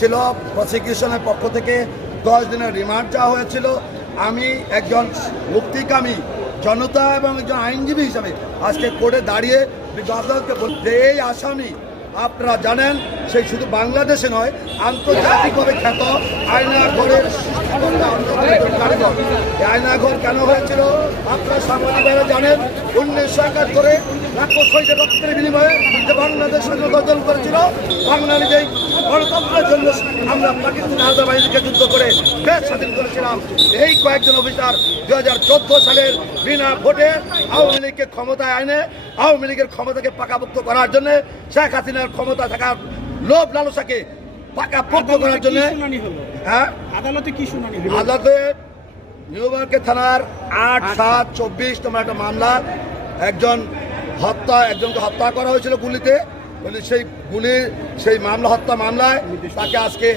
ছিল প্রসিকিউশনের পক্ষ থেকে দশ দিনের রিমান্ড চাওয়া হয়েছিল। আমি একজন মুক্তিকামী, জনতা এবং একজন আইনজীবী হিসাবে আজকে কোর্টে দাঁড়িয়ে আদালতকে যে এই আসামি, আপনারা জানেন সেই শুধু বাংলাদেশে নয়, আন্তর্জাতিকভাবে খ্যাত আইনের এই আয়নাঘর কেন হয়েছিল? আপনারা সাংবাদিকেরা জানেন, উনিশশো একাত্তরে লাখো শহীদের রক্তের বিনিময়ে যে বাংলাদেশ অর্জন করেছিল নিজেই গণতন্ত্রের জন্য আমরা পাকিস্তান বাহিনীকে যুদ্ধ করে দেশ স্বাধীন করেছিলাম, এই কয়েকজন অফিসার দু হাজার চোদ্দ সালের বিনা ভোটে আওয়ামী লীগকে ক্ষমতায় আইনে আওয়ামী লীগের ক্ষমতাকে পাকাপোক্ত করার জন্য শেখ হাসিনার ক্ষমতা থাকার লোভ লালসাকে পাকাপোক্ত করার জন্য হ্যাঁ? আদালতে কি শুনানি আদালতে নিউ মার্কেট থানার আট সাত চব্বিশ নম্বর একটা মামলা একজন হত্যা একজনকে হত্যা করা হয়েছিল গুলিতে। সেই গুলি সেই মামলা হত্যা মামলায় তাকে আজকে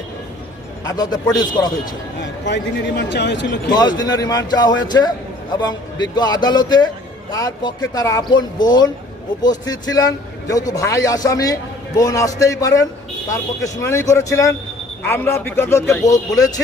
আদালতে প্রডিউস করা হয়েছে। হ্যাঁ, কয়দিনের রিমান্ড চাওয়া হয়েছিল কি দশ দিনের রিমান্ড চাওয়া হয়েছে এবং বিজ্ঞ আদালতে তার পক্ষে তার আপন বোন উপস্থিত ছিলেন। যেহেতু ভাই আসামি বোন আসতেই পারেন তার পক্ষে শুনানি করেছিলেন। আমরা বিজ্ঞ আদালতকে ব- বলেছি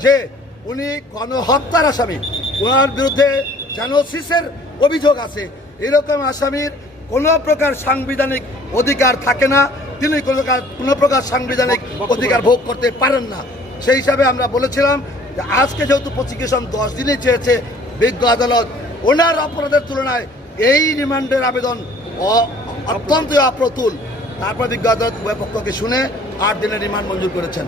যে উনি গণহত্যার আসামি। ওনার বিরুদ্ধে জানোসিসের অভিযোগ আছে। এরকম আসামির কোনো প্রকার সাংবিধানিক অধিকার থাকে না। তিনি কোনো প্রকার কোনো প্রকার সাংবিধানিক অধিকার ভোগ করতে পারেন না। সেই হিসাবে আমরা বলেছিলাম যে আজকে যেহেতু প্রসিকিউশন দশ দিনে চেয়েছে বিজ্ঞ আদালত ওনার অপরাধের তুলনায় এই রিমান্ডের আবেদন অত্যন্ত অপ্রতুল। তারপর বিজ্ঞ উভয় পক্ষকে শুনে আট দিনের রিমান্ড মঞ্জুর করেছেন।